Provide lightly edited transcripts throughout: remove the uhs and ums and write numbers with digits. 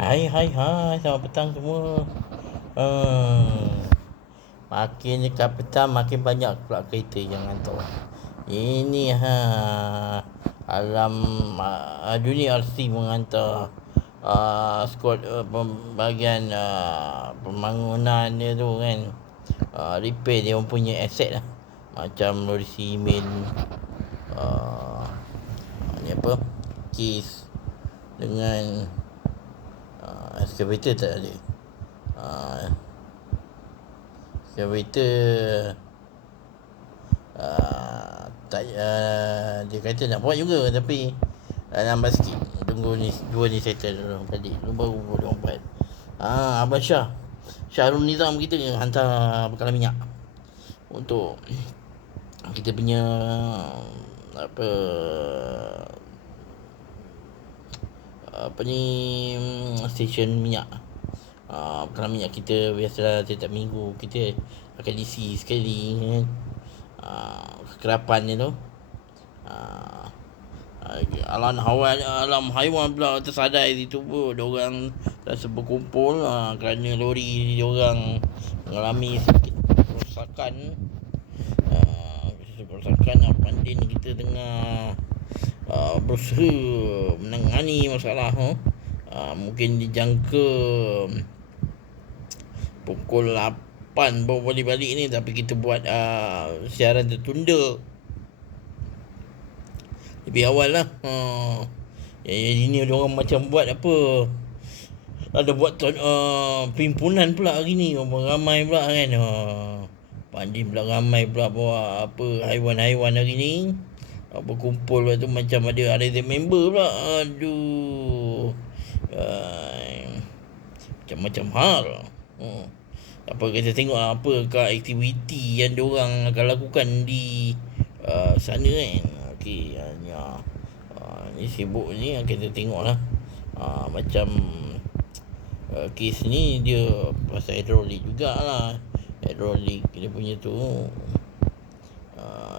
Hai, selamat petang semua. uh, Makin dekat petang makin banyak pula kereta yang hantar. Ini alam dunia RC menghantar skot pembagian pembangunan dia tu kan, repair dia punya aset lah. Macam lori simen, ni apa, kes dengan excavator tak ada. Excavator tak, dia kata nak buat juga tapi lambat sikit. Tunggu ni dua ni settle dulu tadi, baru boleh buat. Abang Syahrul Nizam kita hantar bekalan minyak untuk kita punya apa ni, stesen minyak. Bekalan minyak kita biasalah setiap minggu kita akan isi sekali kan. Kekerapan dia tu, alam haiwan pula tersadai situ pun. Diorang rasa berkumpul kerana lori diorang mengalami sedikit kerosakan. Pandin kita tengah berusaha menangani masalah. Mungkin dijangka pukul 8 baru boleh balik ni, tapi kita buat siaran tertunda lebih awal lah. Ini orang macam buat apa, ada buat perhimpunan pula hari ni, ramai pula kan. Pandin pula ramai pula bawa apa haiwan-haiwan hari ni berkumpul tu, macam ada member pula. Aduh, macam-macam hal. Apa kita tengok apakah aktiviti yang diorang akan lakukan di sana kan. Okey, ni sibuk ni kita tengok lah. Macam kes ni dia pasal hidrolik jugalah. Hidrolik dia punya tu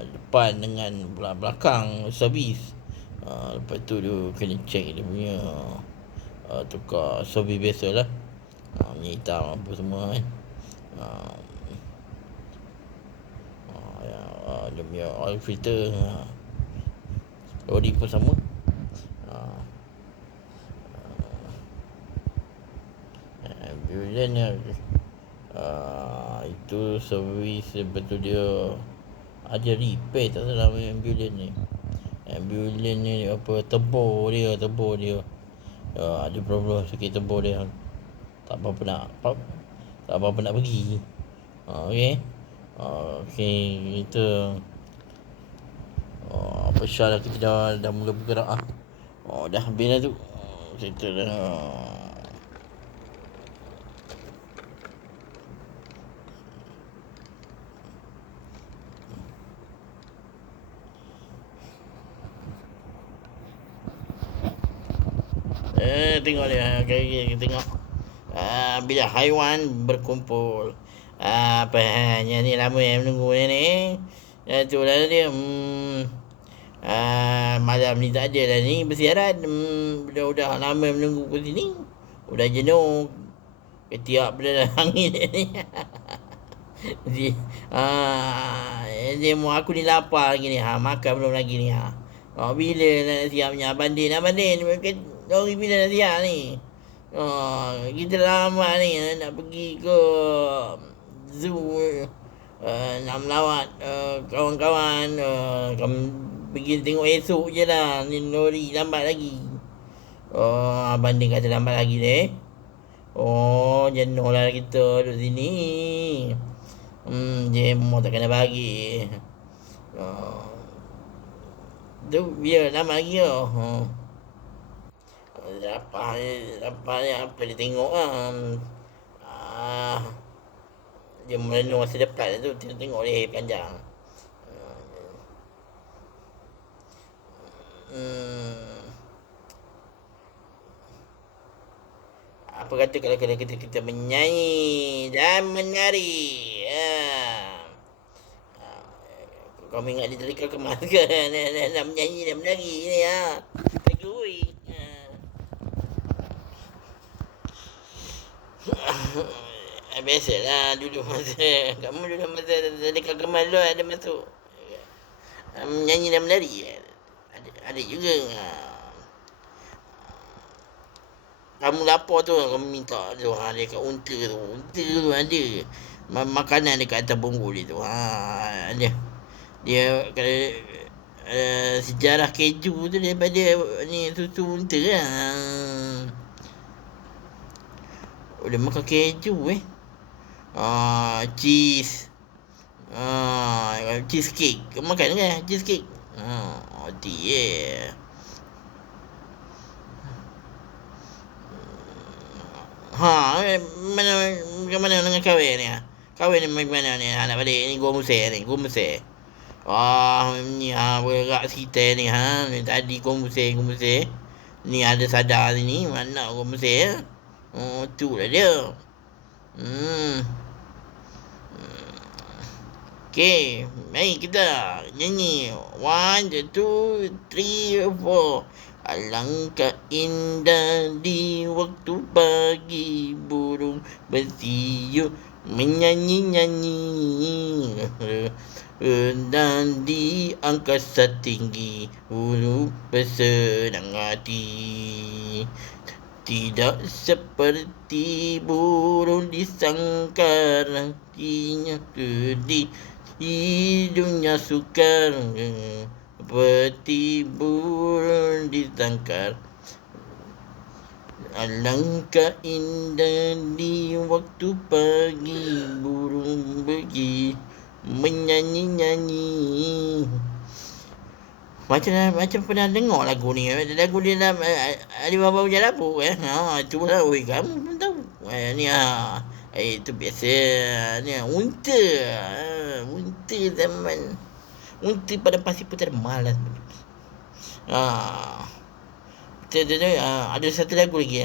depan dengan belakang servis. Lepas tu dia kena check dia punya tukar servis biasa lah, minyak hitam apa semua kan. Dia punya oil filter, lori pun sama. Ambulans itu servis betul dia ada repair tak salah ambulans ni. Ambulans ni apa, tebur dia ada problem sikit tebur dia. Tak apa-apa nak pergi. Okey, kita apa Syah lah, kita dah mula bergerak lah. Dah habis dah tu. Settle dah. Tengok dia, kita tengok bila haiwan berkumpul. Yang ni lama yang menunggu ni. Itulah dia. Malam ni tak ada dah ni bersiaran. Udah lama menunggu ke sini. Udah jenuh ketiak pada angin ni. Dia mau aku ni lapar lagi ni. Makan belum lagi ni. Bila nak siapnya Bandin Dori bila nak siap ni? Kita lama ni nak pergi ke zoo, nak melawat kawan-kawan. Pergi tengok esok je lah. Ni lori lambat lagi. Banding kata lambat lagi deh. Jenuh lah kita duduk sini. Jemur tak kena bagi. Tu biar lambat lagi lah. Apa dia tengok lah. Dia merenung masa depan tu. Tengok leher panjang. Apa kata kalau kita menyanyi dan menari. Kau ingat dia terlihat kemas ke? Nak menyanyi dan menari ni. Tergurui. Biasalah dulu masa kamu dulu masa dekat Kemal tu ada masuk menyanyi dan menari. Ada juga. Kamu lapar tu kamu minta tu dekat unta tu. Unta tu ada makanan dekat atas bonggol dia tu. Ada. Dia kalau sejarah keju tu daripada ni susu unta lah. Dia makan keju cheese. Cheesecake. Kau makan kan cheesecake? Dia. Mana dengan kahwin ni? Kahwin ni mana ni? Nak balik ni Gua Musir ni. Gua Musir. Ni bergerak sekitar ni Tadi Gua Musir. Ni ada sadar sini. Mana Gua Musir? Tu lah dia. Okay, mari kita nyanyi. 1, 2, 3, 4. Alangkah indah di waktu pagi, burung bersiul menyanyi-nyanyi, dan di angkasa tinggi burung bersenang hati. Tidak seperti burung di sangkar, hatinya sedih, hidungnya sukar, seperti burung di sangkar. Alangkah indah di waktu pagi, burung pergi menyanyi-nyanyi. Macam pernah dengar lagu ni. Lagu dia dalam Alibaba Hujan Lapuk tu lah. Kamu pun tahu. Ni itu biasa. Ni unta. Unta zaman. Unta pada pasir putih malas. Ada satu lagu lagi.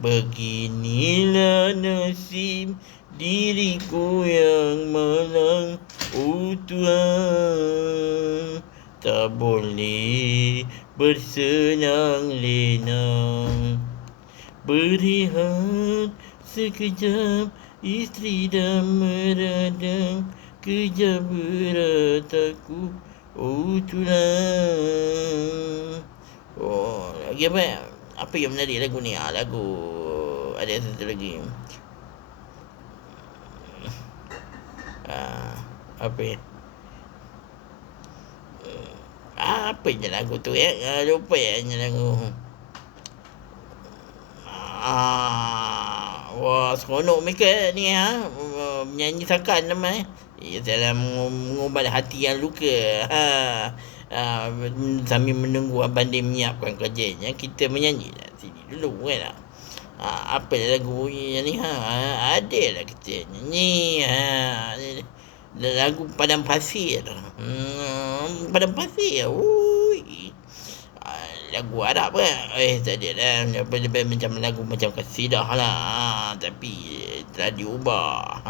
Beginilah nasib diriku yang malang, oh Tuhan. Tak boleh bersenang-lenang, berehat sekejap, isteri dah meradang, kejap berat aku, oh Tuhan. Lagi apa? Apa yang menarik lagu ni? Lagu ada satu lagi. Apa ya? Apa je lagu tu lupa lagu. Wah, seronok mereka ni menyanyi sakan nama dalam mengubat hati yang luka. Sambil menunggu Abang Din menyiapkan kerjanya, kita menyanyi sini dulu kan. Apa lagu yang ni adalah kita nyanyi lagu Padang Pasir. Padang Pasir. Lagu Arab tak ada lah. Lebih macam lagu macam kasidah lah. Tapi telah diubah.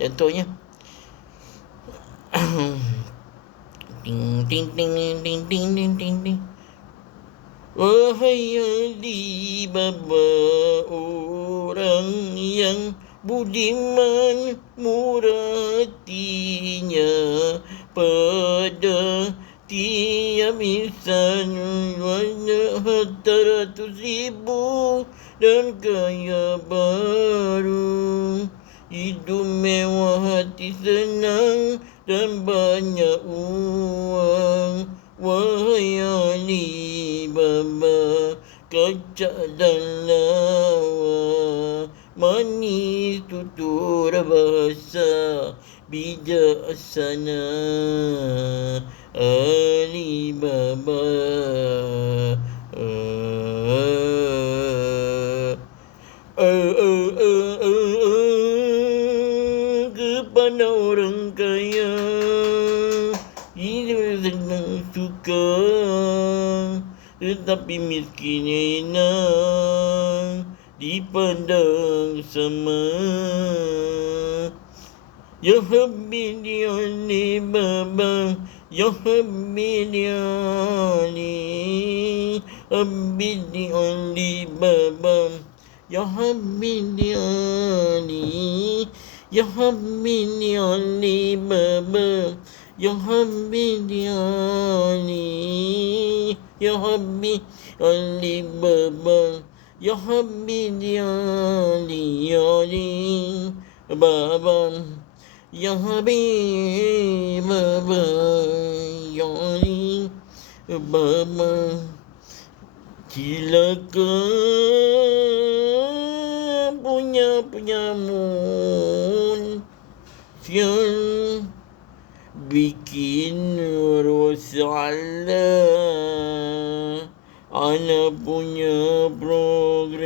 Contohnya ting ting ting ting ting ting ting ting. Wahai Alibaba, orang yang budiman, murah hatinya, pada tiap insan harta ratus ribu dan kaya baru, hidup mewah, hati senang dan banyak uang. Wahai Alibaba, kaca dan lawa, manis tutur bahasa bijaksana. Alibaba, kepada orang kaya hidup senang suka, tetapi miskinnya enak dipandang sama. Ya Habibie Alibaba, ya Habibie Ali, Habibie Alibaba, Ya Habbi Ali, Ya Habbi Ali Baba, Ya Habbi Ali, Ya Habbi Ali Baba, Ya Habbi Ali Ali Baba, Ya Habib Baba, Ya Ali Baba. Silakan punya-punyamun yang bikin rosalah anak punya program